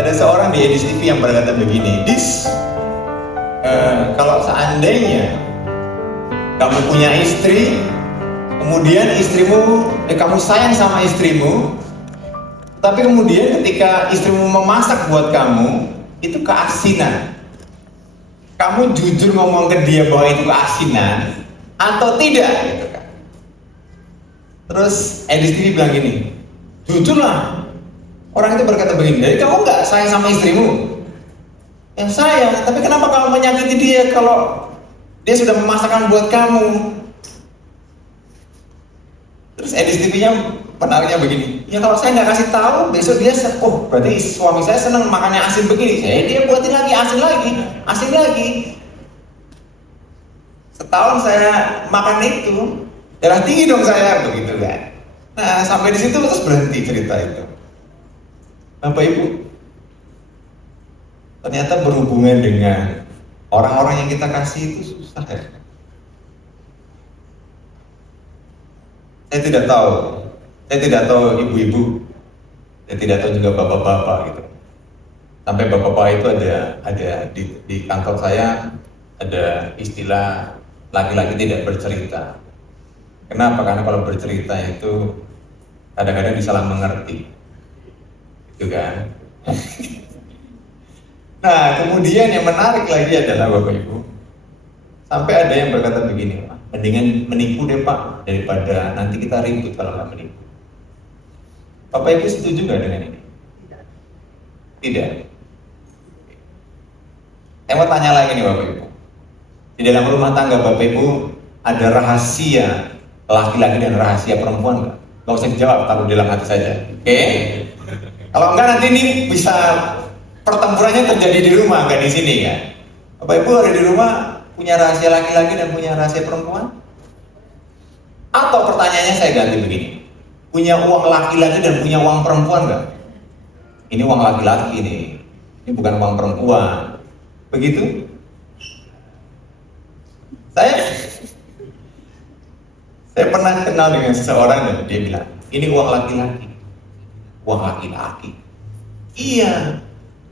Ada seorang di Edis TV yang berkata begini, Dis, kalau seandainya kamu punya istri, kemudian kamu sayang sama istrimu, tapi kemudian ketika istrimu memasak buat kamu, itu keasinan. Kamu jujur ngomong ke dia bahwa itu keasinan atau tidak, gitu kan? Terus Edis TV bilang gini, jujurlah. Orang itu berkata begini, jadi kamu nggak sayang sama istrimu? Yang sayang, tapi kenapa kamu menyakiti dia kalau dia sudah memasakkan buat kamu? Terus Edis TV-nya menariknya begini, ya kalau saya nggak kasih tahu, besok dia berarti suami saya senang makannya asin begini, dia buatin lagi, asin lagi. Setahun saya makan itu, darah tinggi dong saya, begitu kan? Nah sampai di situ terus berhenti cerita itu. Bapak Ibu, ternyata berhubungan dengan orang-orang yang kita kasih itu susah ya. Saya tidak tahu ibu-ibu, saya tidak tahu juga bapak-bapak gitu. Sampai bapak-bapak itu ada di kantor saya ada istilah laki-laki tidak bercerita. Kenapa? Karena kalau bercerita itu kadang-kadang disalah mengerti. Gitu kan. Nah kemudian yang menarik lagi adalah Bapak Ibu, sampai ada yang berkata begini, mendingan menipu deh Pak daripada nanti kita ribut kalau nggak menipu. Bapak Ibu setuju nggak dengan ini? Tidak. Saya mau tanya lagi nih Bapak Ibu, di dalam rumah tangga Bapak Ibu ada rahasia laki-laki dan rahasia perempuan nggak? Nggak usah dijawab, taruh di dalam hati saja. Oke? Kalau enggak nanti ini bisa pertempurannya terjadi di rumah, enggak di sini kan? Bapak Ibu ada di rumah punya rahasia laki-laki dan punya rahasia perempuan? Atau pertanyaannya saya ganti begini, punya uang laki-laki dan punya uang perempuan enggak? Ini uang laki-laki nih, ini bukan uang perempuan. Begitu? Saya pernah kenal dengan seseorang dan dia bilang, ini uang laki-laki. Uang laki-laki. Iya,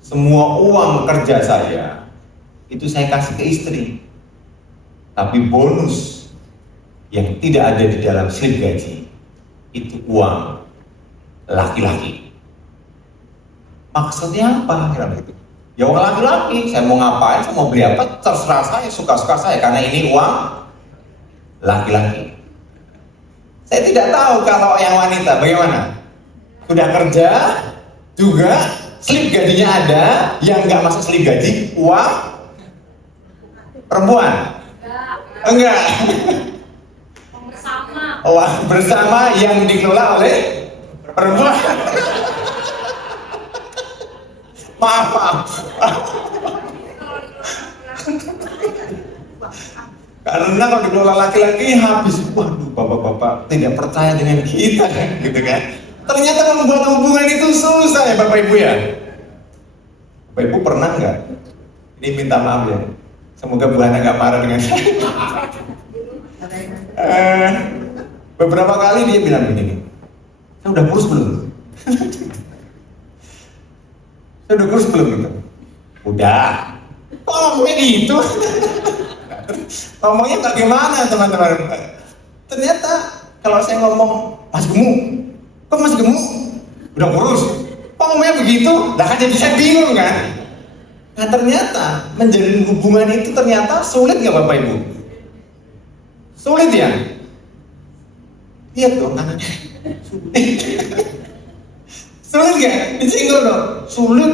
semua uang kerja saya itu saya kasih ke istri. Tapi bonus yang tidak ada di dalam slip gaji itu uang laki-laki. Maksudnya apa? Kira begitu. Ya uang laki-laki. Saya mau ngapain, saya mau beli apa, terserah saya, suka-suka saya, karena ini uang laki-laki. Saya tidak tahu kalau yang wanita bagaimana. Sudah kerja juga, slip gajinya ada, yang nggak masuk slip gaji uang perempuan. Enggak. Uang bersama yang dikelola oleh perempuan. Maaf. Karena kalau dikelola laki-laki habis, waduh bapak-bapak tidak percaya dengan kita, gitu kan? Ternyata membuat hubungan itu susah ya Bapak Ibu ya. Bapak Ibu pernah nggak? Ini minta maaf ya. Semoga Bu Hana nggak marah dengan saya. Beberapa kali dia bilang begini, saya udah kurus belum? Saya udah kurus belum gitu? Udah. Kok ngomongnya gitu? Ngomongnya bagaimana teman-teman? Ternyata kalau saya ngomong masih gemuk, kok masih gemuk? Udah kurus? Kok ngomongnya begitu? Lah kan jadi saya bingung kan? Nah ternyata menjalin hubungan itu ternyata sulit nggak Bapak Ibu? Sulit ya? Lihat dong anaknya. Sulit nggak? Disinggung dong. Sulit.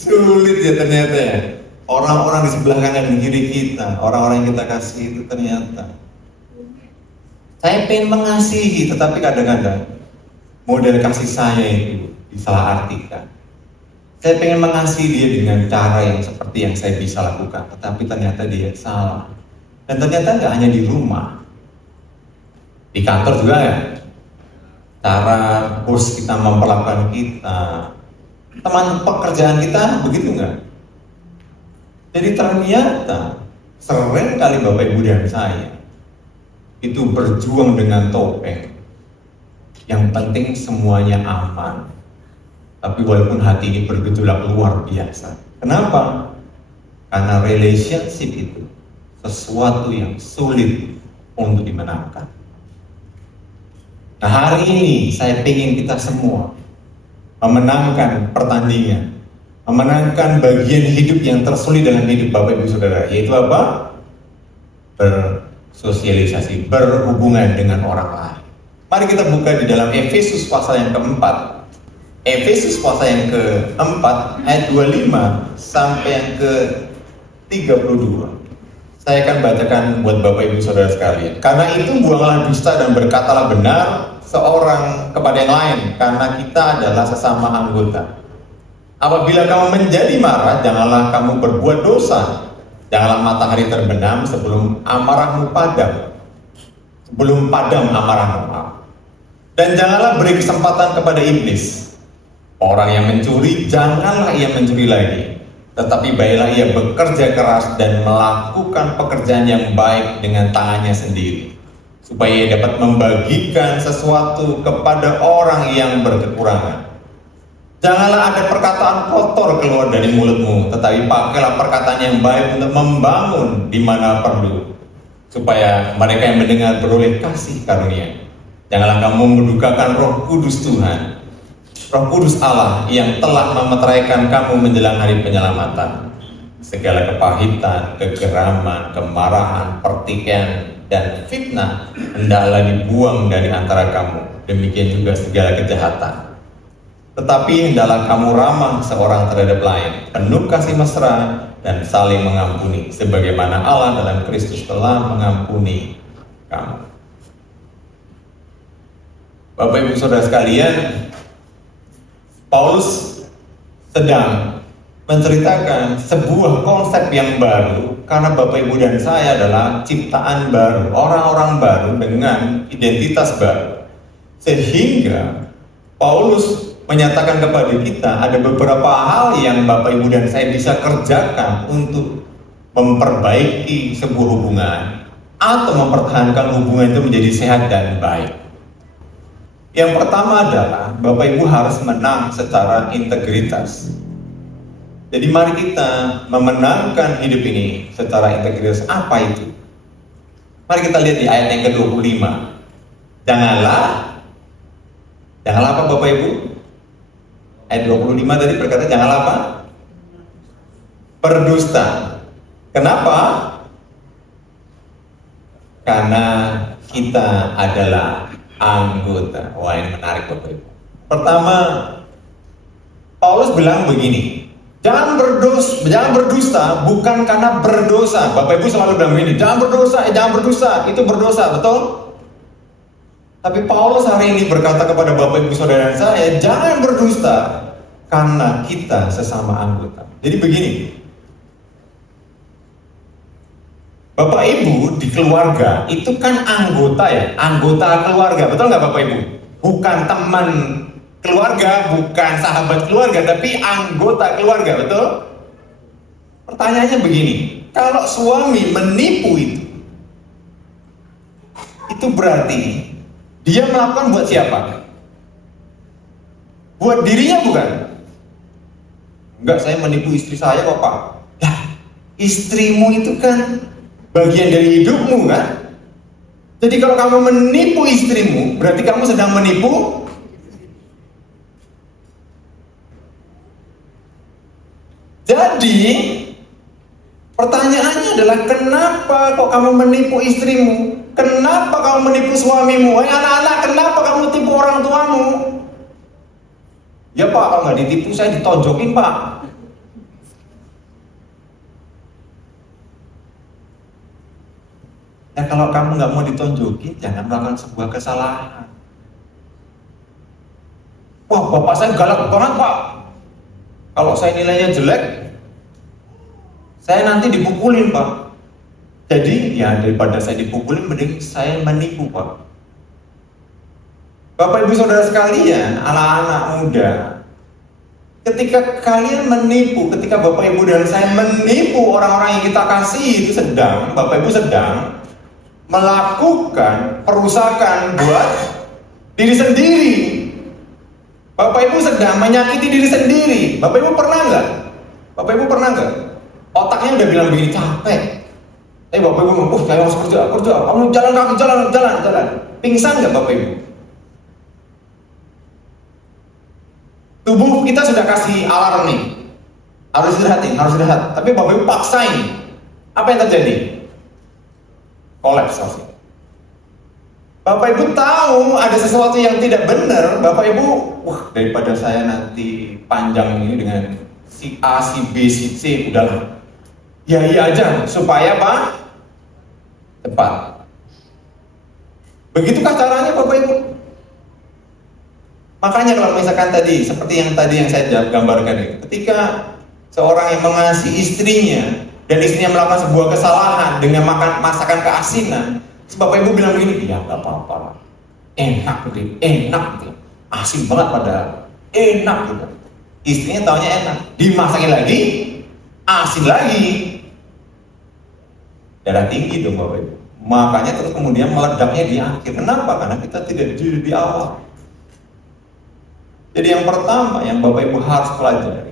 Sulit ya ternyata ya. Orang-orang di sebelah kanan dan kiri kita, orang-orang yang kita kasih itu ternyata. Saya pengen mengasihi, tetapi kadang-kadang model kasih saya itu disalahartikan. Saya pengen mengasihi dia dengan cara yang seperti yang saya bisa lakukan, tetapi ternyata dia salah. Dan ternyata nggak hanya di rumah, di kantor juga ya. Cara bos kita memperlakukan kita, teman pekerjaan kita begitu nggak? Jadi ternyata Sering kali Bapak Ibu dan saya itu berjuang dengan topeng. Yang penting semuanya aman. Tapi walaupun hati ini bergejolak luar biasa. Kenapa? Karena relationship itu sesuatu yang sulit untuk dimenangkan. Nah, hari ini saya ingin kita semua memenangkan pertandingan, memenangkan bagian hidup yang tersulit dalam hidup Bapak Ibu Saudara, yaitu apa? Bersosialisasi, berhubungan dengan orang lain. Mari kita buka di dalam Efesus pasal yang keempat. Efesus pasal yang keempat ayat 25 sampai yang ke-32. Saya akan bacakan buat Bapak Ibu Saudara sekalian. Karena itu buanglah dusta dan berkatalah benar seorang kepada yang lain, karena kita adalah sesama anggota. Apabila kamu menjadi marah, janganlah kamu berbuat dosa. Janganlah matahari terbenam sebelum amarahmu padam. Sebelum padam amarahmu. Dan janganlah beri kesempatan kepada iblis. Orang yang mencuri, janganlah ia mencuri lagi. Tetapi baiklah ia bekerja keras dan melakukan pekerjaan yang baik dengan tangannya sendiri, supaya ia dapat membagikan sesuatu kepada orang yang berkekurangan. Janganlah ada perkataan kotor keluar dari mulutmu, tetapi pakailah perkataan yang baik untuk membangun di mana perlu, supaya mereka yang mendengar beroleh kasih karunia. Janganlah kamu mendukakan Roh Kudus Tuhan, Roh Kudus Allah yang telah memeteraikan kamu menjelang hari penyelamatan. Segala kepahitan, kegeraman, kemarahan, pertikaian, dan fitnah hendaklah dibuang dari antara kamu. Demikian juga segala kejahatan. Tetapi hendaklah kamu ramah seorang terhadap lain, penuh kasih mesra, dan saling mengampuni, sebagaimana Allah dalam Kristus telah mengampuni kamu. Bapak Ibu Saudara sekalian, Paulus sedang menceritakan sebuah konsep yang baru, karena Bapak Ibu dan saya adalah ciptaan baru, orang-orang baru dengan identitas baru. Sehingga Paulus menyatakan kepada kita ada beberapa hal yang Bapak Ibu dan saya bisa kerjakan untuk memperbaiki sebuah hubungan atau mempertahankan hubungan itu menjadi sehat dan baik. Yang pertama adalah Bapak Ibu harus menang secara integritas. Jadi mari kita memenangkan hidup ini secara integritas. Apa itu? Mari kita lihat di ayat yang ke-25. Janganlah apa Bapak Ibu? Ayat 25 tadi berkata janganlah apa? Berdusta. Kenapa? Karena kita adalah anggota. Wah, ini menarik Bapak Ibu. Pertama, Paulus bilang begini, jangan berdusta bukan karena berdosa. Bapak Ibu selalu bilang begini, jangan berdosa, itu berdosa, betul? Tapi Paulus hari ini berkata kepada Bapak Ibu Saudara saya, jangan berdusta karena kita sesama anggota. Jadi begini, Bapak Ibu di keluarga itu kan anggota ya, anggota keluarga, betul nggak Bapak Ibu? Bukan teman keluarga, bukan sahabat keluarga, tapi anggota keluarga, betul? Pertanyaannya begini, kalau suami menipu itu berarti dia melakukan buat siapa? Buat dirinya bukan? Enggak, saya menipu istri saya kok Pak. Lah, istrimu itu kan bagian dari hidupmu kan? Jadi kalau kamu menipu istrimu, berarti kamu sedang menipu Jadi pertanyaannya adalah kenapa kok kamu menipu istrimu? Kenapa kamu menipu suamimu? Anak-anak, kenapa kamu tipu orang tuamu? Ya Pak, kalau nggak ditipu saya ditonjokin Pak. Ya kalau kamu nggak mau ditonjokin, jangan melakukan sebuah kesalahan. Wah, bapak saya galak banget Pak. Kalau saya nilainya jelek, saya nanti dipukulin Pak. Jadi ya daripada saya dipukulin, mending saya menipu Pak. Bapak Ibu Saudara sekalian, anak-anak muda, Ketika kalian menipu, ketika Bapak Ibu dan saya menipu orang-orang yang kita kasih, itu sedang, Bapak Ibu sedang melakukan perusakan buat diri sendiri. Bapak Ibu sedang menyakiti diri sendiri. Bapak Ibu pernah nggak? Bapak Ibu pernah nggak? Otaknya udah bilang begini, capek. Tapi Bapak Ibu ngomong, saya harus kerja. Kamu jalan kaki, jalan. Pingsan nggak Bapak Ibu? Tubuh kita sudah kasih alarm nih, harus istirahat. Tapi Bapak Ibu paksain, apa yang terjadi? Kolaps. Bapak Ibu tahu ada sesuatu yang tidak benar, Bapak Ibu, daripada saya nanti panjang ini dengan si A, si B, si C, udahlah. Ya iya aja, supaya apa? Cepat. Begitukah caranya Bapak Ibu? Makanya kalau misalkan tadi, seperti yang tadi yang saya gambarkan itu, ketika seorang yang mengasihi istrinya dan istrinya melakukan sebuah kesalahan dengan makan masakan keasinan, Bapak Ibu bilang begini, ya nggak apa-apa, enak gitu, asin banget padahal, enak gitu. Istrinya taunya enak, dimasakin lagi, asin lagi, darah tinggi dong Bapak Ibu. Makanya terus kemudian meledaknya di akhir. Kenapa? Karena kita tidak jujur di awal. Jadi yang pertama yang Bapak Ibu harus pelajari,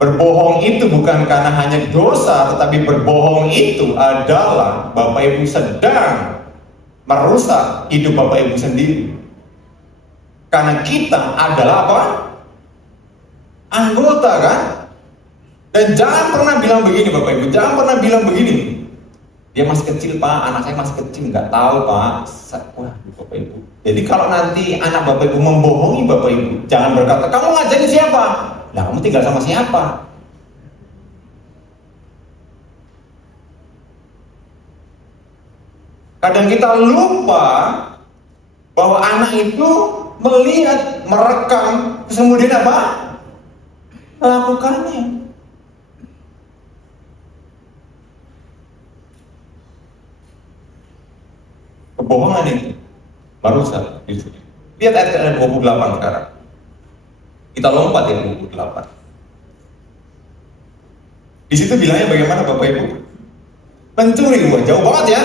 berbohong itu bukan karena hanya dosa, tetapi berbohong itu adalah Bapak Ibu sedang merusak hidup Bapak Ibu sendiri. Karena kita adalah apa? Anggota kan? Dan jangan pernah bilang begini Bapak Ibu, jangan pernah bilang begini, dia masih kecil Pak, anak saya masih kecil, nggak tahu Pak. Wah Bapak Ibu, jadi kalau nanti anak Bapak Ibu membohongi Bapak Ibu, jangan berkata, kamu ngajarin siapa? Lah kamu tinggal sama siapa? Kadang kita lupa bahwa anak itu melihat, merekam, terus kemudian apa? Melakukannya. Kebohongan itu baru saja. Lihat ayat 28 sekarang. Kita lompat ya 28. Di situ bilangnya bagaimana Bapak Ibu? Mencuri, wah jauh banget ya.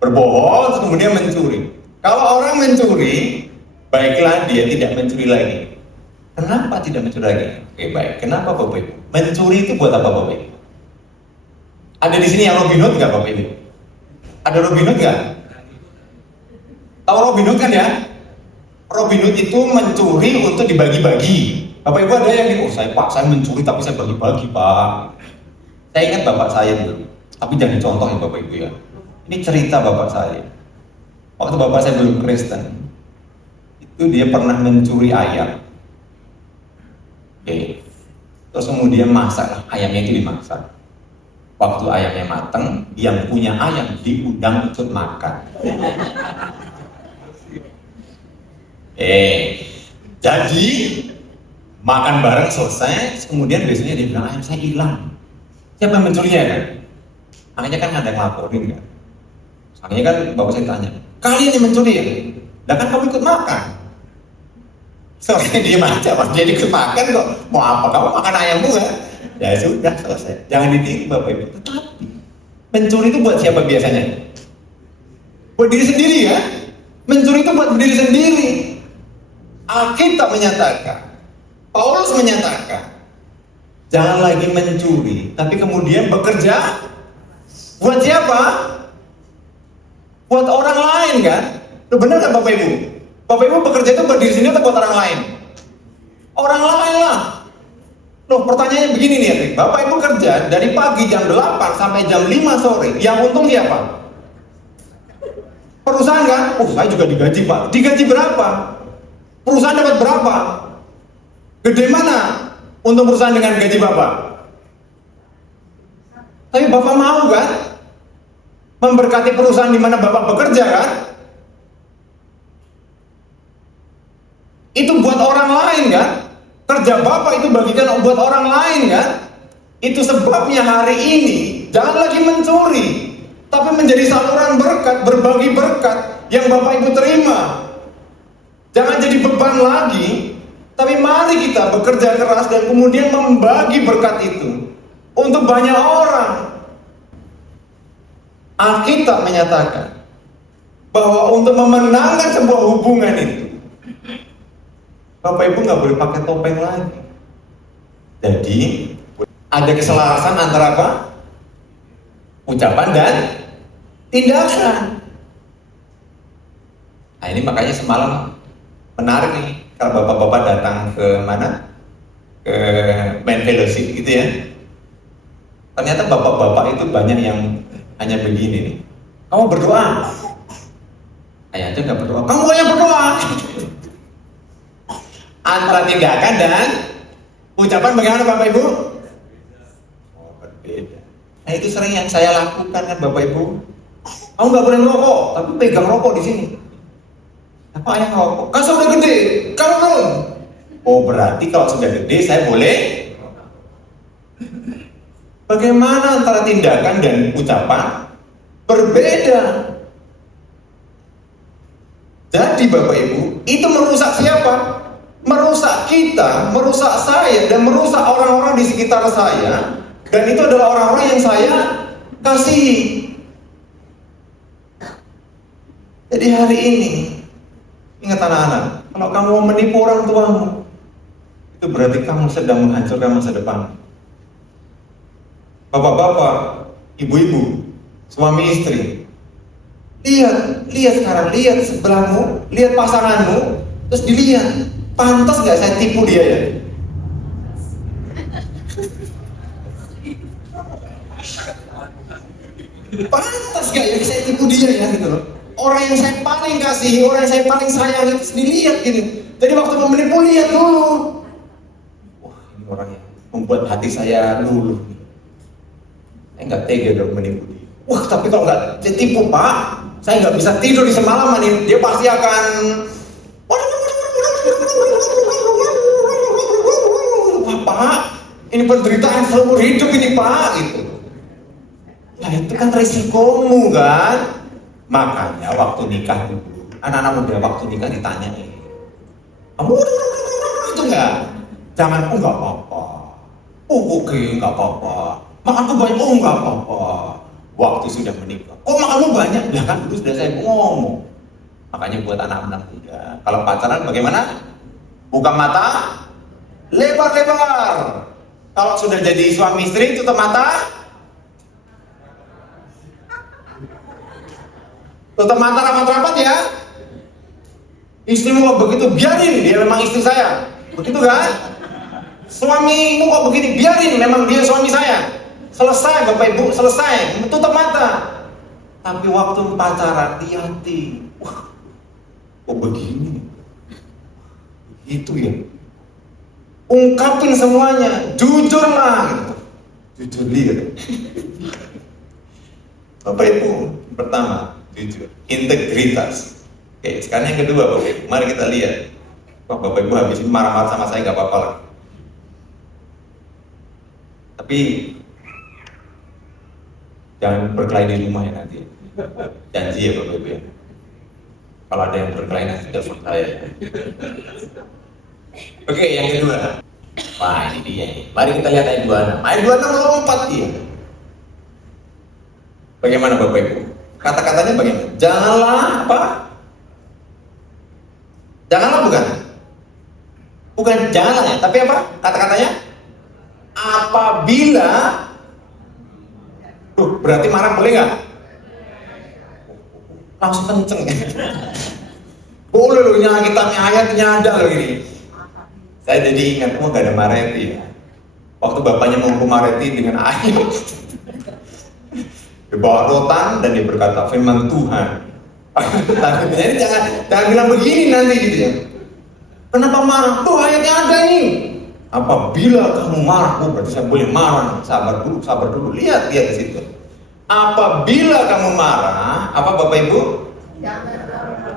Berbohong terus kemudian mencuri. Kalau orang mencuri, baiklah dia tidak mencuri lagi. Kenapa tidak mencuri lagi? Oke baik. Kenapa Bapak Ibu? Mencuri itu buat apa Bapak Ibu? Ada di sini yang Robin Hood nggak Bapak Ibu? Ada Robin Hood nggak? Tahu Robin Hood kan ya? Robin Hood itu mencuri untuk dibagi-bagi. Bapak Ibu ada yang gitu, Pak saya mencuri tapi saya bagi-bagi Pak. Saya ingat bapak saya dulu, tapi jangan contoh ya Bapak Ibu ya. Ini cerita bapak saya. Waktu bapak saya belum Kristen, itu dia pernah mencuri ayam. Oke. Terus kemudian masak, ayamnya itu dimasak. Waktu ayamnya mateng, yang punya ayam diundang ikut makan. Jadi makan bareng selesai, kemudian besoknya dia bilang ayam saya hilang. Siapa yang mencurinya kan? Akhirnya kan ada yang ngelaporin kan. Akhirnya kan bapak saya tanya, kalian yang mencuri ya? Lah kan kamu ikut makan. Soalnya dia aja, pas dia ikut makan kok mau apa? Kamu makan ayammu kan? Ya sudah selesai. Jangan ditiru Bapak Ibu. Tetapi mencuri itu buat siapa biasanya? Buat diri sendiri ya. Mencuri itu buat diri sendiri. Alkitab menyatakan, Paulus menyatakan, jangan lagi mencuri, tapi kemudian bekerja buat siapa? Buat orang lain kan? Itu benar kan Bapak Ibu? Bapak Ibu bekerja itu buat diri sendiri atau buat orang lain? Orang lain lah. Loh pertanyaannya begini nih, Bapak Ibu kerja dari pagi jam 8 sampai jam 5 sore, yang untung siapa? Perusahaan kan? Oh saya juga digaji Pak. Digaji berapa? Perusahaan dapat berapa? Gede mana untuk perusahaan dengan gaji Bapak? Tapi Bapak mau kan? Memberkati perusahaan di mana Bapak bekerja kan? Itu buat orang lain kan? Kerja Bapak itu bagikan buat orang lain kan? Itu sebabnya hari ini jangan lagi mencuri, tapi menjadi saluran berkat, berbagi berkat yang Bapak Ibu terima. Jangan jadi beban lagi, Tapi mari kita bekerja keras dan kemudian membagi berkat itu untuk banyak orang. Alkitab menyatakan bahwa untuk memenangkan sebuah hubungan itu, Bapak Ibu nggak boleh pakai topeng lagi. Jadi ada keselarasan antara apa? Ucapan dan tindakan. Nah ini makanya semalam menarik nih kalau bapak-bapak datang ke mana? Ke main fellowship gitu ya. Ternyata bapak-bapak itu banyak yang hanya begini nih. Kamu berdoa? Saya aja nggak berdoa. Kamu yang berdoa. Antara tindakan dan ucapan bagaimana Bapak Ibu? Oh, berbeda. Nah itu sering yang saya lakukan kan Bapak Ibu. Kamu nggak boleh merokok, tapi pegang rokok di sini. Apa yang rokok? Kan sudah gede, kamu belum. Oh berarti kalau sudah gede saya boleh. Bagaimana antara tindakan dan ucapan? Berbeda. Jadi Bapak Ibu, itu merusak siapa? Merusak kita, merusak saya, dan merusak orang-orang di sekitar saya. Dan itu adalah orang-orang yang saya kasihi. Jadi hari ini, ingat anak-anak, kalau kamu mau menipu orang tuamu, itu berarti kamu sedang menghancurkan masa depan. Bapak-bapak, ibu-ibu, suami istri, lihat sekarang, lihat sebelahmu, lihat pasanganmu, terus dilihat, pantas nggak saya tipu dia ya? Pantas nggak ya saya tipu dia ya gitu loh? Orang yang saya paling kasih, orang yang saya paling sayang, terus dilihat gitu. Jadi waktu mau menipu lihat dulu. Wah ini orang yang membuat hati saya luluh. Saya nggak tega dong menipu dia. Wah tapi kalau nggak ditipu Pak, saya nggak bisa tidur di semalaman ini. Dia pasti akan wah Pak, ini penderitaan seumur hidup ini Pak gitu. Nah itu kan resikomu kan. Makanya waktu nikah dulu, anak-anak muda waktu nikah ditanya nih, kamu itu nggak? Jangan, oh nggak apa-apa. Oh oke nggak apa-apa. Makanku banyak, oh nggak apa-apa. Waktu sudah menikah, kok makanmu banyak? Ya kan dulu sudah saya ngomong. Makanya buat anak-anak muda, kalau pacaran bagaimana? Buka mata, lebar-lebar. Kalau sudah jadi suami istri, tutup mata. Tutup mata rapat-rapat ya. Istrimu kok begitu, biarin, dia memang istri saya. Begitu kan? Suamimu kok begini, biarin, memang dia suami saya. Selesai Bapak Ibu, selesai, tutup mata. Tapi waktu pacaran, hati-hati. Wah, kok begini? Itu ya. Ungkapin semuanya, jujurlah gitu. Jujur lihat. Bapak Ibu, pertama, jujur, integritas. Oke, sekarang yang kedua Bapak Ibu, mari kita lihat. Wah, Bapak Ibu habis ini marah-marah sama saya nggak apa-apa lah. Tapi jangan berkelahi di rumah ya nanti. Janji ya Bapak Ibu ya. Kalau ada yang berkelahi nanti telepon saya ya. Oke, yang kedua. Wah ini dia. Mari kita lihat ayat 26. Ayat 26 lompat dia. Bagaimana Bapak Ibu? Kata-katanya bagaimana? Janganlah apa? Janganlah bukan? Bukan janganlah ya, tapi apa? Kata-katanya? Apabila berarti marah boleh nggak? Langsung kenceng ya? Boleh loh, kita ayatnya ada loh ini. Saya jadi ingat, gak ada Mareti ya. Waktu bapaknya menghukum Mareti dengan ayat. Dibawa rotan dan dia berkata firman Tuhan. Jadi jangan bilang begini nanti gitu ya. Kenapa marah? Tuh ayatnya ada nih. Apabila kamu marah, berarti saya boleh marah. Sabar dulu. Lihat di situ. Apabila kamu marah, apa Bapak Ibu?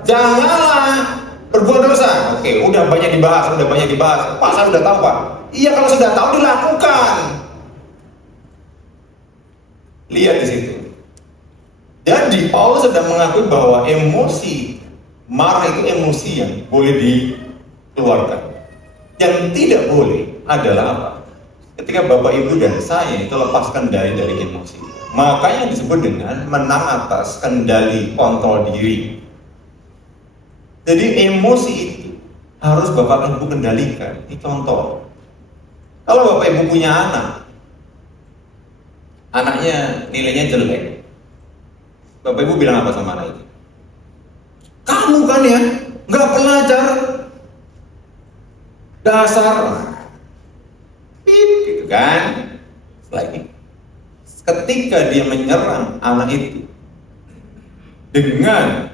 Janganlah berbuat dosa. Oke, udah banyak dibahas. Pak, saya udah tahu Pak. Iya, kalau sudah tahu dilakukan. Lihat di situ. Jadi Paulus sedang mengakui bahwa emosi marah itu emosi yang boleh dikeluarkan. Yang tidak boleh adalah apa? Ketika Bapak Ibu dan saya itu lepas kendali dari emosi. Makanya disebut dengan menang atas kendali kontrol diri. Jadi emosi itu harus Bapak Ibu kendalikan. Ini contoh. Kalau Bapak Ibu punya anak, anaknya nilainya jelek, Bapak Ibu bilang apa sama anak itu? Kamu kan ya, nggak belajar, dasar, gitu kan? Lagi, ketika dia menyerang anak itu dengan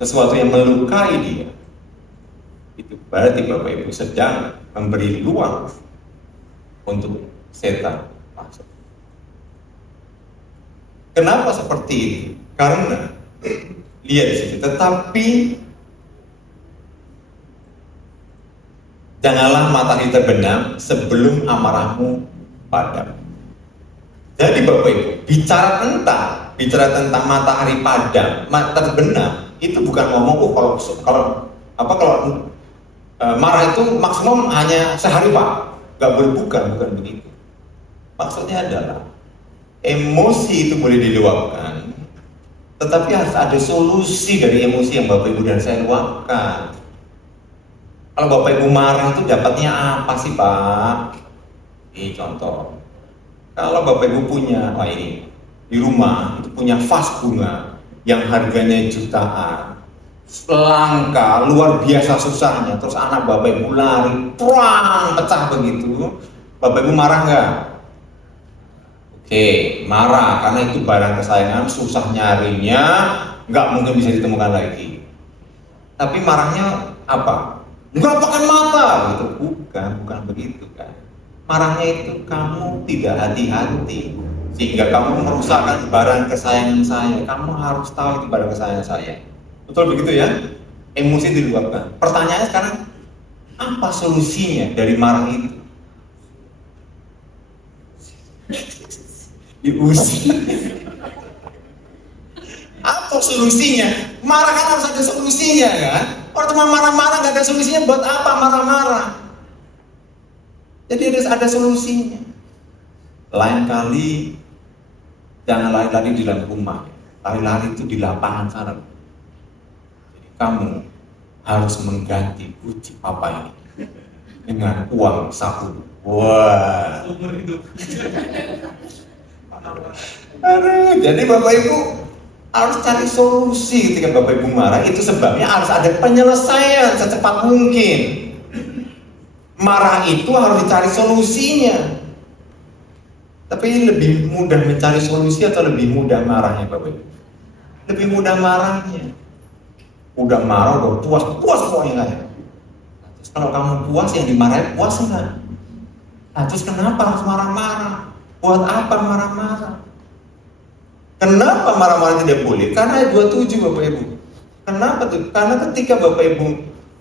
sesuatu yang melukai dia, itu berarti Bapak Ibu sedang memberi ruang untuk setan masuk. Kenapa seperti itu? Karena lihat di sini, tetapi janganlah matahari terbenam sebelum amarahmu padam. Jadi Bapak Ibu, bicara tentang matahari padam, terbenam, itu bukan ngomong kalau marah itu maksimum hanya sehari Pak. Bukan begitu. Maksudnya adalah emosi itu boleh diluapkan, tetapi harus ada solusi dari emosi yang Bapak Ibu dan saya luapkan. Kalau Bapak Ibu marah itu dapatnya apa sih Pak? Ini contoh. Kalau Bapak Ibu punya, ini di rumah itu punya vas bunga yang harganya jutaan, langka, luar biasa susahnya, terus anak Bapak Ibu lari, perang, pecah begitu, Bapak Ibu marah nggak? Oke, marah karena itu barang kesayangan, susah nyarinya, nggak mungkin bisa ditemukan lagi. Tapi marahnya apa? Nggak pakai mata, gitu. Bukan begitu kan? Marahnya itu kamu tidak hati-hati, sehingga kamu merusakkan barang kesayangan saya. Kamu harus tahu itu barang kesayangan saya. Betul begitu ya? Emosi diluapkan. Pertanyaannya sekarang, apa solusinya dari marah itu? Diusir. Apa solusinya? Marah kan harus ada solusinya kan? Orang cuma marah-marah nggak ada solusinya, buat apa marah-marah? Jadi ada solusinya. Lain kali jangan lari-lari di dalam rumah, lari-lari itu di lapangan sana. Jadi kamu harus mengganti guci papa ini dengan uang saku. Wah. Aduh, jadi Bapak Ibu harus cari solusi ketika Bapak Ibu marah. Itu sebabnya harus ada penyelesaian secepat mungkin. Marah itu harus dicari solusinya. Tapi lebih mudah mencari solusi atau lebih mudah marahnya Bapak Ibu? Lebih mudah marahnya. Udah marah, udah puas pokoknya ya. Terus kalau kamu puas, yang dimarahin puas enggak? Nah, terus kenapa harus marah-marah? Buat apa marah-marah? Kenapa marah-marah tidak boleh? Karena ayat 27 Bapak Ibu. Kenapa tuh? Karena ketika Bapak Ibu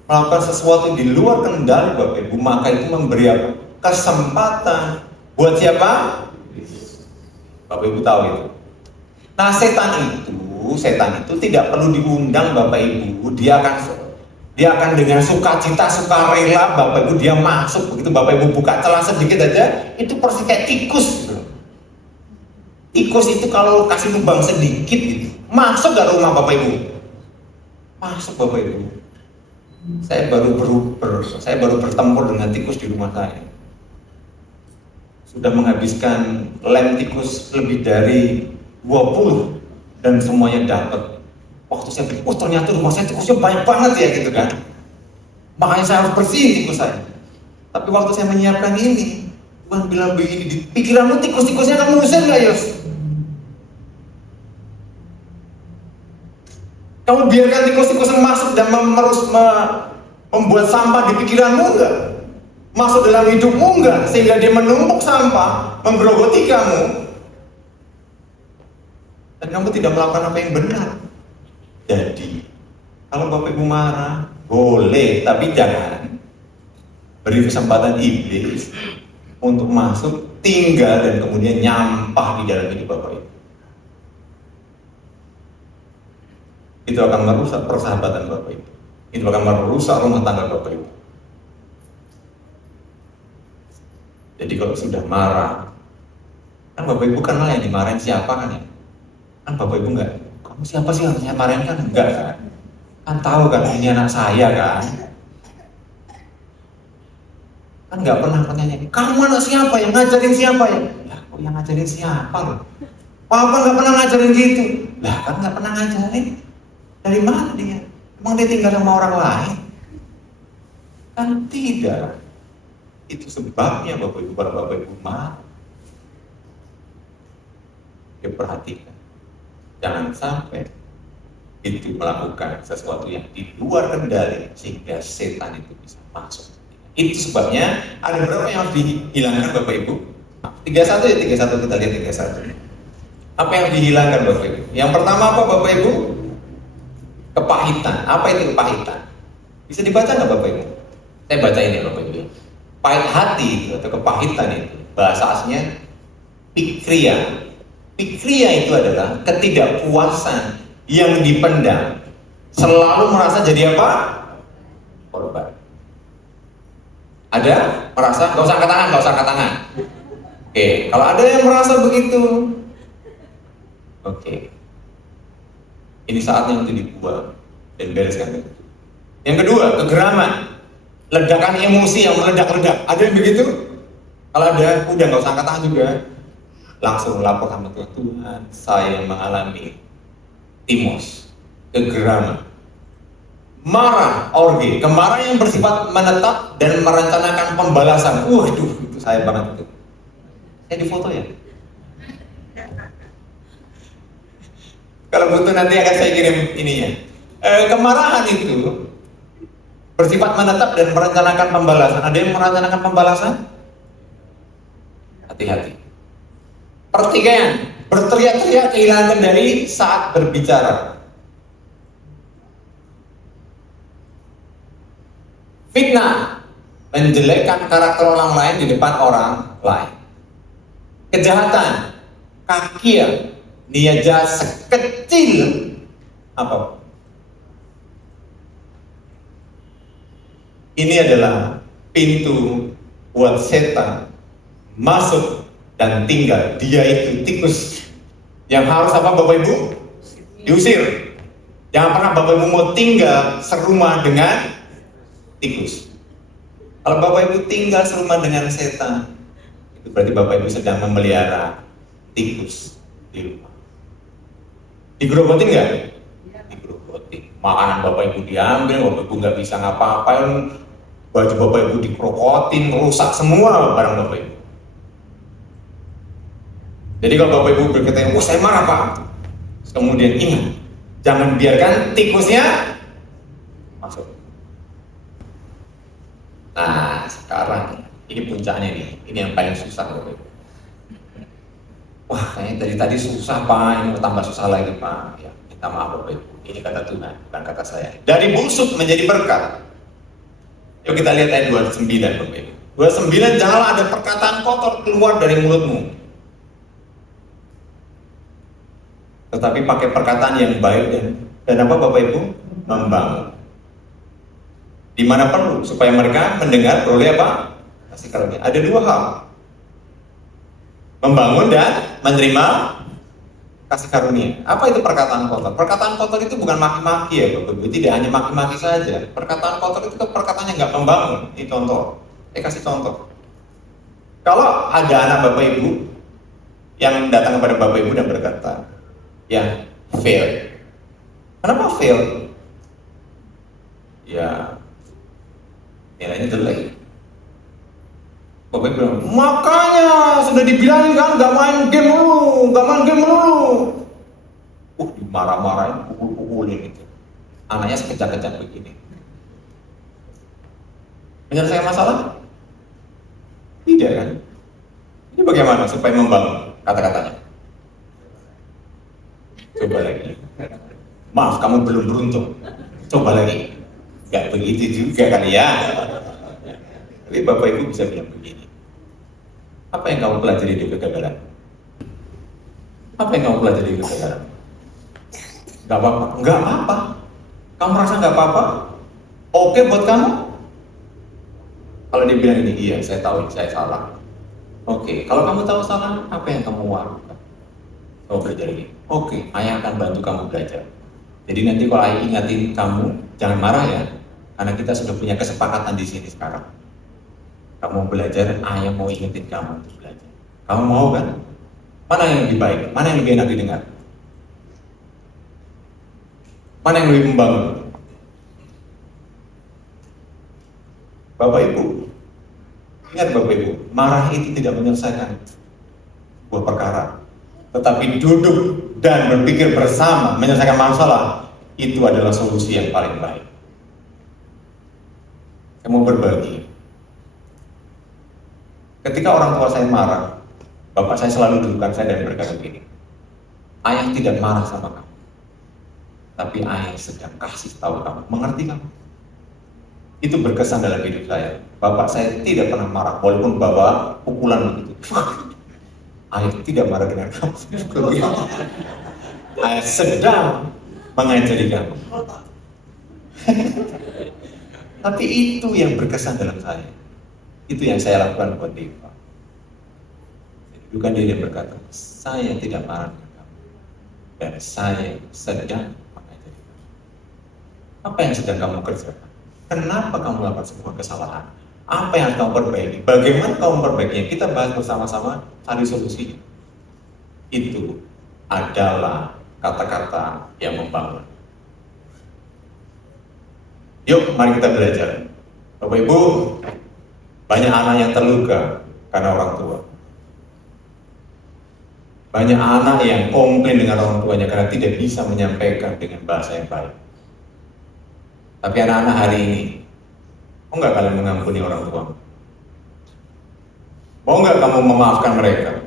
melakukan sesuatu di luar kendali Bapak Ibu, maka itu memberi apa? Kesempatan buat siapa? Bapak Ibu tahu itu. Nah, setan itu tidak perlu diundang Bapak Ibu. Dia akan dengan sukacita, sukarela Bapak Ibu dia masuk. Begitu Bapak Ibu buka celah sedikit aja, itu persis kayak tikus gitu. Tikus itu kalau kasih lubang sedikit gitu, masuk gak rumah Bapak Ibu? Masuk Bapak Ibu. Saya baru bertempur dengan tikus di rumah saya. Sudah menghabiskan lem tikus lebih dari 20 dan semuanya dapat. Waktu saya pikir, oh ternyata rumah saya tikusnya banyak banget ya gitu kan. Makanya saya harus bersihin tikus saya. Tapi waktu saya menyiapkan ini, Tuhan bilang begini, di pikiranmu tikus-tikusnya kamu usir nggak Yos? Kamu biarkan tikus-tikus masuk dan membuat sampah di pikiranmu enggak? Masuk dalam hidupmu enggak? Sehingga dia menumpuk sampah, menggerogoti kamu. Dan kamu tidak melakukan apa yang benar. Jadi, kalau Bapak Ibu marah, boleh, tapi jangan beri kesempatan iblis untuk masuk, tinggal, dan kemudian nyampah di dalam hidup Bapak Ibu. Itu akan merusak persahabatan Bapak Ibu. Itu akan merusak rumah tangga Bapak Ibu. Jadi kalau sudah marah, kan Bapak Ibu kan yang dimarahin siapa kan ya? Kan Bapak Ibu enggak, kamu siapa sih yang saya marahin kan? Enggak kan? Kan tahu kan ini anak saya kan? Kan nggak pernah tanya, kamu anak siapa yang ngajarin siapa ya? Ya kok yang ngajarin siapa loh? Papa nggak pernah ngajarin gitu. Lah kan nggak pernah ngajarin. Dari mana dia? Emang dia tinggal sama orang lain? Kan tidak. Itu sebabnya Bapak Ibu, para Bapak Ibu marah. Ya perhatikan. Jangan sampai itu melakukan sesuatu yang di luar kendali sehingga setan itu bisa masuk. Itu sebabnya ada berapa yang harus dihilangkan Bapak Ibu? 31 ya, 31 kita lihat 31. Apa yang dihilangkan Bapak Ibu? Yang pertama apa Bapak Ibu? Kepahitan. Apa itu kepahitan? Bisa dibaca nggak Bapak Ibu? Saya baca ini Bapak Ibu. Pahit hati itu atau kepahitan itu bahasa aslinya pikria. Pikria itu adalah ketidakpuasan yang dipendam, selalu merasa jadi apa? Korban. Ada? Merasa? Gak usah angkat tangan, gak usah angkat tangan. Oke, kalau ada yang merasa begitu, oke, ini saatnya untuk dibuang dan bereskan itu. Yang kedua, kegeraman, ledakan emosi yang meledak-ledak. Ada yang begitu? Kalau ada, udah gak usah angkat tangan juga. Langsung lapor sama Tuhan, Tuhan, saya mengalami timos, kegeraman, marah, orge, kemarahan yang bersifat menetap dan merencanakan pembalasan. Waduh, itu saya banget itu. Saya di foto ya. Kalau butuh nanti akan saya kirim ininya. Kemarahan itu bersifat menetap dan merencanakan pembalasan. Ada yang merencanakan pembalasan? Hati-hati. Pertikaian, berteriak-teriak kehilangan kendali saat berbicara. Fitnah, menjelekkan karakter orang lain di depan orang lain. Kejahatan, kakian, niat jahat sekecil apa? Ini adalah pintu buat setan masuk dan tinggal. Dia itu tikus yang harus apa Bapak Ibu? Diusir. Jangan pernah Bapak Ibu mau tinggal serumah dengan tikus. Kalau Bapak Ibu tinggal serumah dengan setan, itu berarti Bapak Ibu sedang memelihara tikus di rumah. Digerogotin nggak? Digerogotin. Makanan Bapak Ibu diambil, Bapak Ibu nggak bisa ngapa-ngapain, baju Bapak Ibu dikerokotin, rusak semua barang Bapak Ibu. Jadi kalau Bapak Ibu berkata, saya marah Pak. Kemudian ingat, jangan biarkan tikusnya masuk. Nah, sekarang ini puncaknya nih. Ini yang paling susah Bapak Ibu. Wah, kayaknya dari tadi susah Pak, ini mau tambah susah lagi Pak. Ya, minta maaf Bapak Ibu. Ini kata Tuhan, bukan kata saya. Dari busuk menjadi berkat. Yuk kita lihat ayat 29 Bapak Ibu. 29, janganlah ada perkataan kotor keluar dari mulutmu, tetapi pakai perkataan yang baik dan apa Bapak Ibu? Membangun. Di mana perlu supaya mereka mendengar beroleh apa? Kasih karunia. Ada dua hal. Membangun dan menerima kasih karunia. Apa itu perkataan kotor? Perkataan kotor itu bukan maki-maki ya Bapak Ibu. Tidak hanya maki-maki saja. Perkataan kotor itu perkataan yang nggak membangun. Ini contoh. Kasih contoh. Kalau ada anak Bapak Ibu yang datang kepada Bapak Ibu dan berkata, ya, fail. Kenapa fail? Ya, nilainya jelek. Bapak Ibu bilang, makanya sudah dibilangin kan, gak main game dulu. Dimarah-marahin, pukul-pukulin gitu. Anaknya sekejap-kejap begini. Menyelesaikan masalah? Tidak kan? Ini bagaimana supaya membangun kata-katanya? Coba lagi. Maaf, kamu belum beruntung. Coba lagi. Gak begitu juga kali ya. Tapi Bapak Ibu bisa bilang begini. Apa yang kamu pelajari di kegagalan? Apa yang kamu pelajari di kegagalan? Gak apa-apa. Gak apa-apa. Kamu merasa gak apa-apa? Oke buat kamu? Kalau dia bilang ini, iya saya tahu saya salah. Oke, kalau kamu tahu salah, apa yang kamu lakukan? Kamu belajar ini. Oke, ayah akan bantu kamu belajar. Jadi nanti kalau ayah ingatin kamu, jangan marah ya, karena kita sudah punya kesepakatan di sini sekarang. Kamu belajar, ayah mau ingetin kamu untuk belajar. Kamu mau kan? Mana yang lebih baik? Mana yang lebih enak didengar? Mana yang lebih membangun? Bapak Ibu, ingat Bapak Ibu, marah itu tidak menyelesaikan sebuah perkara. Tetapi duduk dan berpikir bersama menyelesaikan masalah, itu adalah solusi yang paling baik. Saya mau berbagi. Ketika orang tua saya marah, bapak saya selalu dudukkan saya dan berkata begini, ayah tidak marah sama kamu, tapi ayah sedang kasih tahu kamu, mengerti kamu? Itu berkesan dalam hidup saya. Bapak saya tidak pernah marah, walaupun bawa pukulan begitu. Ayah tidak marah dengan kamu. Ayah sedang mengajari kamu. Tapi itu yang berkesan dalam saya. Itu yang saya lakukan buat Deva. Bukan dia berkata, saya tidak marah dengan kamu, dan saya sedang mengajari kamu. Apa yang sedang kamu kerjakan? Kenapa kamu melakukan semua kesalahan? Apa yang harus kamu perbaiki? Bagaimana kamu memperbaikinya? Kita bahas bersama-sama, cari solusi. Itu adalah kata-kata yang membangun. Yuk, mari kita belajar. Bapak Ibu, banyak anak yang terluka karena orang tua. Banyak anak yang komplain dengan orang tuanya karena tidak bisa menyampaikan dengan bahasa yang baik. Tapi anak-anak hari ini, mau nggak kalian mengampuni orang tua? Mau nggak kamu memaafkan mereka?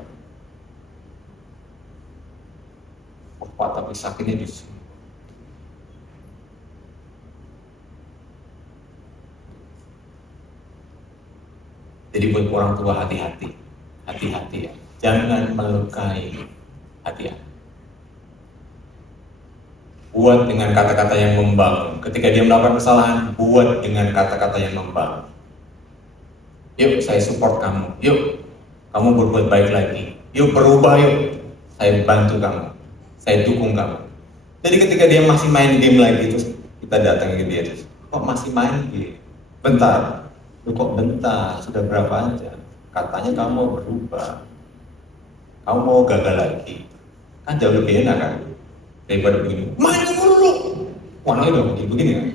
Oh, Pak, tapi sakitnya di sini. Jadi buat orang tua hati-hati, hati-hati ya. Jangan melukai hati anak. Buat dengan kata-kata yang membangun. Ketika dia melakukan kesalahan, buat dengan kata-kata yang membangun. Yuk, saya support kamu. Yuk, kamu berbuat baik lagi. Yuk, berubah yuk. Saya bantu kamu. Saya dukung kamu. Jadi ketika dia masih main game lagi, terus kita datang ke dia, terus, kok masih main game? Bentar. Kok bentar? Sudah berapa aja? Katanya kamu mau berubah. Kamu mau gagal lagi. Kan jauh lebih enak kan? Daripada begini, main dulu. Warnanya dong begini kan?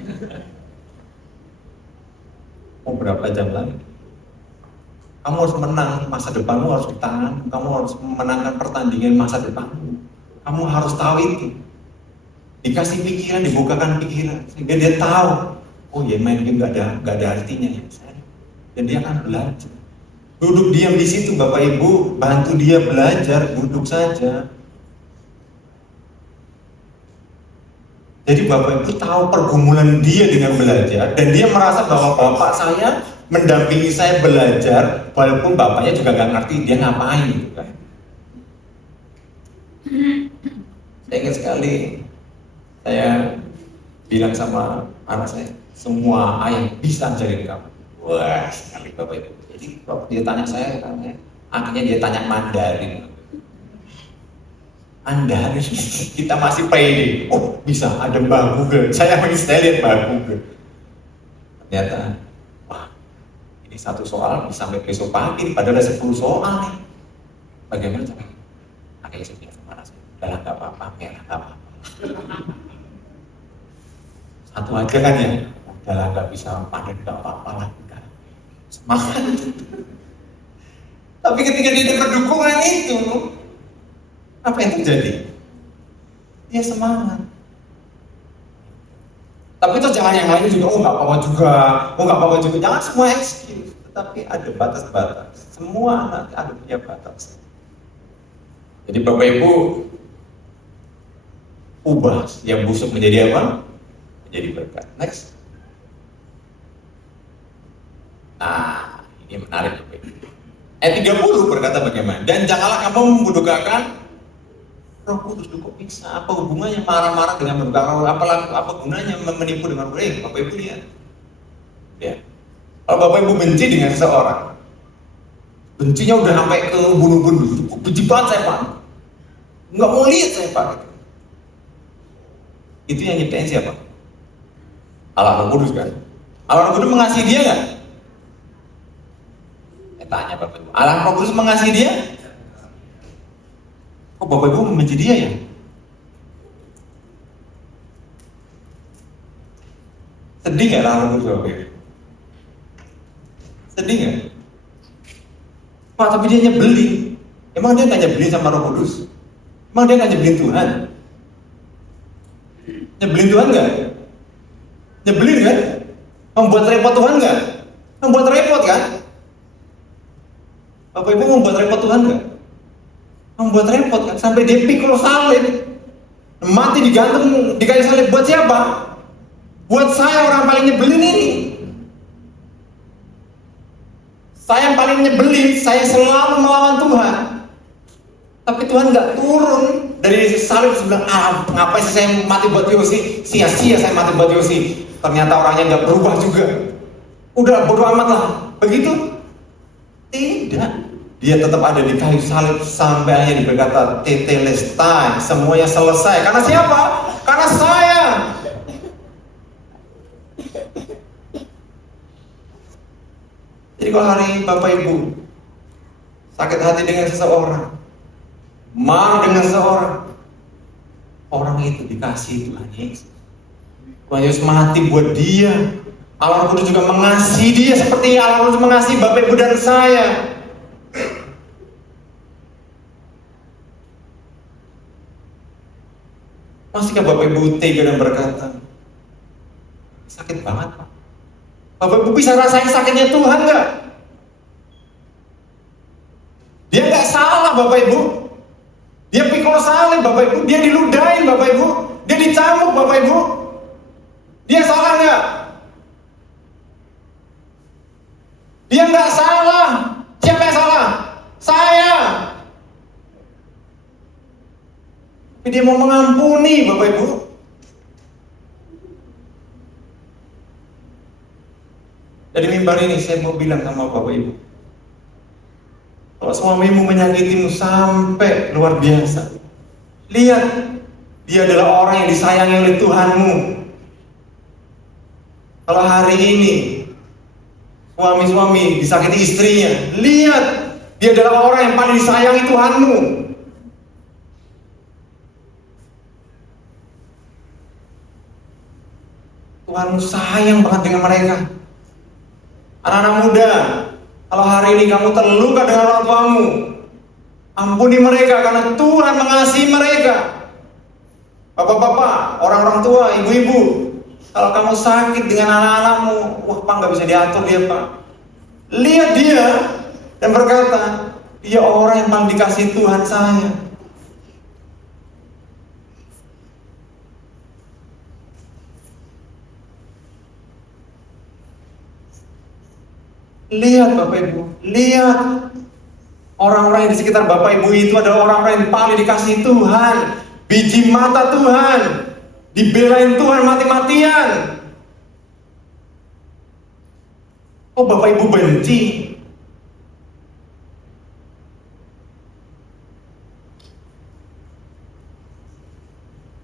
Mau berapa jam lagi? Kamu harus menang, masa depanmu harus di tangan. Kamu harus memenangkan pertandingan masa depanmu. Kamu harus tahu itu. Dikasih pikiran, dibukakan pikiran, sehingga dia tahu. Oh ya, main game gak ada artinya ya. Dan dia akan belajar. Duduk diam di situ, Bapak Ibu, bantu dia belajar, duduk saja. Jadi Bapak Ibu tahu pergumulan dia dengan belajar, dan dia merasa bahwa bapak saya mendampingi saya belajar, walaupun bapaknya juga nggak ngerti dia ngapain gitu kan. Saya ingat sekali, saya bilang sama anak saya, semua ayah bisa ajarin kamu. Wah, sekali Bapak Ibu. Jadi waktu dia tanya saya, akhirnya dia tanya Mandarin. Anda kita masih pede. Oh bisa, ada Mbak Google. Saya lihat Mbak Google. Ternyata, wah ini satu soal bisa sampai besok pagi. Padahal ada 10 soal nih. Bagaimana caranya? Akhirnya saya bilang sama anak saya, udah nggak apa-apa, merah nggak apa-apa. Satu aja kan ya. Udah nggak bisa panen nggak apa-apa lah. Semangat. Tapi ketika dia dapat dukungan itu, apa yang terjadi? Dia semangat. Tapi itu jangan yang lain juga, oh nggak apa-apa juga, oh nggak apa-apa juga. Jangan semua excuse, tetapi ada batas-batas. Semua anak ada punya batas. Jadi Bapak Ibu, ubah yang busuk menjadi apa? Menjadi berkat. Next. Nah, ini menarik Bapak Ibu. Ayat 30 berkata bagaimana? Dan janganlah kamu membudakan Roh Kudus. Kok bisa? Apa hubungannya marah-marah dengan membudakan? Apa gunanya menipu dengan Roh? Bapak Ibu lihat. Ya. Kalau Bapak Ibu benci dengan seseorang, Bencinya udah sampai ke bunuh-bunuh. Benci banget saya Pak. Nggak mau lihat saya Pak. Itu yang nyiptain siapa? Allah Roh Kudus kan? Allah Roh Kudus mengasihi dia nggak? Tanya Bapak Ibu. Allah Roh Kudus mengasihi dia? Kok Bapak Ibu membenci dia ya? Sedih nggak Allah Roh Kudus Bapak Ibu? Sedih nggak? Pak, tapi dia nyebelin. Emang dia nggak nyebelin sama Roh Kudus? Emang dia nggak nyebelin Tuhan? Nyebelin Tuhan nggak? Nyebelin kan? Membuat repot Tuhan nggak? Membuat repot kan? Bapak Ibu membuat repot Tuhan nggak? Membuat repot kan? Sampai dia pikul salib, mati digantung di kayu salib buat siapa? Buat saya orang paling nyebelin ini. Saya yang paling nyebelin, saya selalu melawan Tuhan. Tapi Tuhan nggak turun dari salib bilang, ngapain sih saya mati buat Yosi? Sia-sia saya mati buat Yosi. Ternyata orangnya nggak berubah juga. Udah bodo amat lah. Begitu? Tidak. Dia tetap ada di kayu salib sampai akhirnya berkata, tetelestai, semuanya selesai. Karena siapa? Karena saya. Jadi kalau hari ini Bapak Ibu sakit hati dengan seseorang, marah dengan seseorang, orang itu dikasih Tuhan Yesus. Tuhan Yesus mati buat dia. Allah Roh Kudus juga mengasihi dia seperti Allah Roh Kudus mengasihi Bapak Ibu dan saya. Masihkah Bapak Ibu tega dan berkata, sakit banget Pak? Bapak Ibu bisa rasain sakitnya Tuhan nggak? Dia nggak salah Bapak Ibu. Dia pikul salib Bapak Ibu. Dia diludahin Bapak Ibu. Dia dicambuk Bapak Ibu. Dia salah nggak? Dia nggak salah. Siapa yang salah? Saya. Tapi dia mau mengampuni Bapak Ibu. Dari mimbar ini saya mau bilang sama Bapak Ibu, kalau suamimu menyakitimu sampai luar biasa, lihat, dia adalah orang yang disayangi oleh Tuhanmu. Kalau hari ini suami-suami disakiti istrinya, lihat, dia adalah orang yang paling disayangi Tuhanmu. Tuhanmu sayang banget dengan mereka. Anak-anak muda, kalau hari ini kamu terluka dengan orang tuamu, ampuni mereka karena Tuhan mengasihi mereka. Bapak-bapak, orang-orang tua, ibu-ibu, kalau kamu sakit dengan anak-anakmu, wah Pak nggak bisa diatur dia Pak. Lihat dia dan berkata, dia orang yang paling dikasihi Tuhan saya. Lihat Bapak Ibu, lihat orang-orang yang di sekitar Bapak Ibu itu adalah orang-orang yang paling dikasihi Tuhan, biji mata Tuhan, dibelain Tuhan mati-matian. Oh Bapak Ibu benci?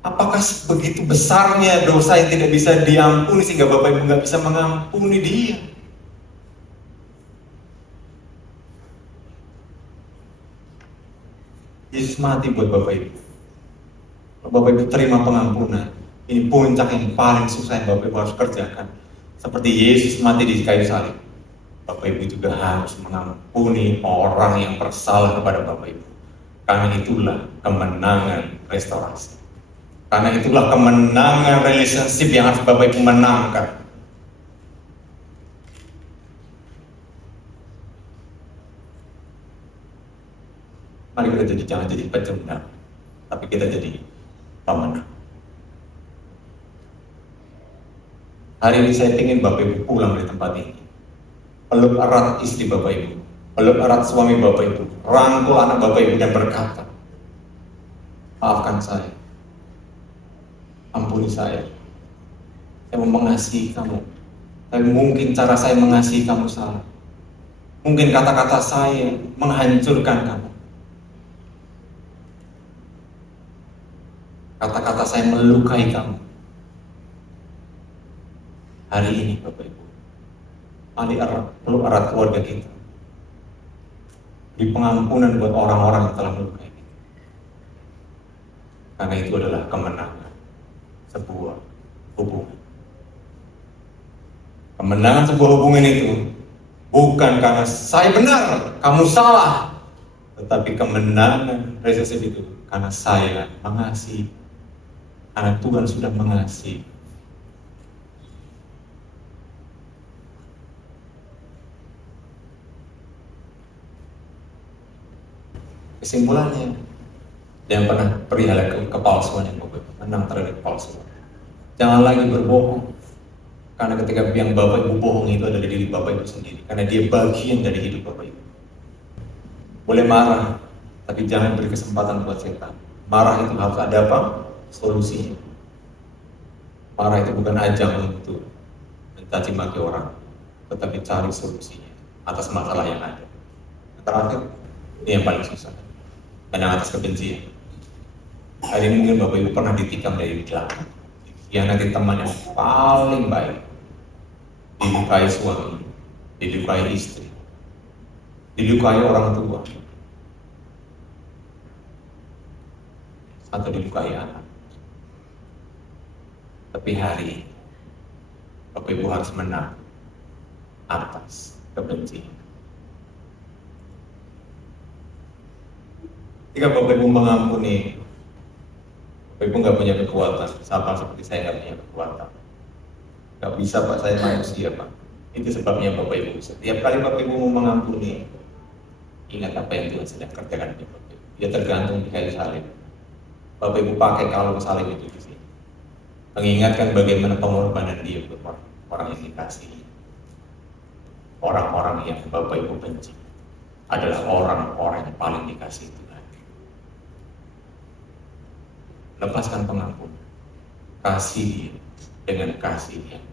Apakah begitu besarnya dosa yang tidak bisa diampuni sehingga Bapak Ibu nggak bisa mengampuni dia? Yesus mati buat Bapak Ibu. Kalau Bapak Ibu terima pengampunan, ini puncak yang paling susah yang Bapak Ibu harus kerjakan. Seperti Yesus mati di kayu salib, Bapak Ibu juga harus mengampuni orang yang bersalah kepada Bapak Ibu. Karena itulah kemenangan restorasi. Karena itulah kemenangan relationship yang harus Bapak Ibu menangkan. Mari kita jangan jadi pecundang, tapi kita jadi pemenang. Hari ini saya ingin Bapak Ibu pulang dari tempat ini, peluk erat istri Bapak Ibu, peluk erat suami Bapak Ibu, rangkul anak Bapak Ibu dan berkata, maafkan saya, ampuni saya mau mengasihi kamu, tapi mungkin cara saya mengasihi kamu salah. Mungkin kata-kata saya menghancurkan kamu. Kata-kata saya melukai kamu. Hari ini Bapak Ibu, mari peluk erat keluarga kita. Beri pengampunan buat orang-orang yang telah melukai kita. Karena itu adalah kemenangan sebuah hubungan. Kemenangan sebuah hubungan itu bukan karena saya benar, kamu salah, tetapi kemenangan relationship itu karena saya mengasihi, karena Tuhan sudah mengasihi. Kesimpulannya, jangan pernah perihal kepalsuan yang menang terhadap kepalsuan. Jangan lagi berbohong, karena ketika yang Bapak Ibu bohong itu adalah diri Bapak Ibu sendiri, karena dia bagian dari hidup Bapak Ibu. Boleh marah, tapi jangan beri kesempatan buat setan. Marah itu harus ada apa? Solusinya. Marah itu bukan ajang untuk mencaci maki orang, tetapi cari solusinya atas masalah yang ada. Yang terakhir, ini yang paling susah, menang atas kebencian. Hari ini mungkin Bapak Ibu pernah ditikam dari belakang, yang nanti teman yang paling baik, dilukai suami, dilukai istri, dilukai orang tua, atau dilukai anak. Tapi hari ini Bapak Ibu harus menang atas kebencian. Jika Bapak Ibu mengampuni, Bapak Ibu nggak punya kekuatan, sama seperti saya nggak punya kekuatan. Nggak bisa Pak, saya manusia Pak. Itu sebabnya Bapak Ibu, setiap kali Bapak Ibu mau mengampuni, ingat apa yang Tuhan sedang kerjakan di Bapak Ibu. Dia tergantung di kayu salib. Bapak Ibu pakai kalung salib itu di sini, mengingatkan bagaimana pengorbanan dia buat orang yang dikasihi. Orang-orang yang Bapak Ibu benci adalah orang-orang yang paling dikasihi Tuhan. Lepaskan pengampunan, kasih dia dengan kasih yang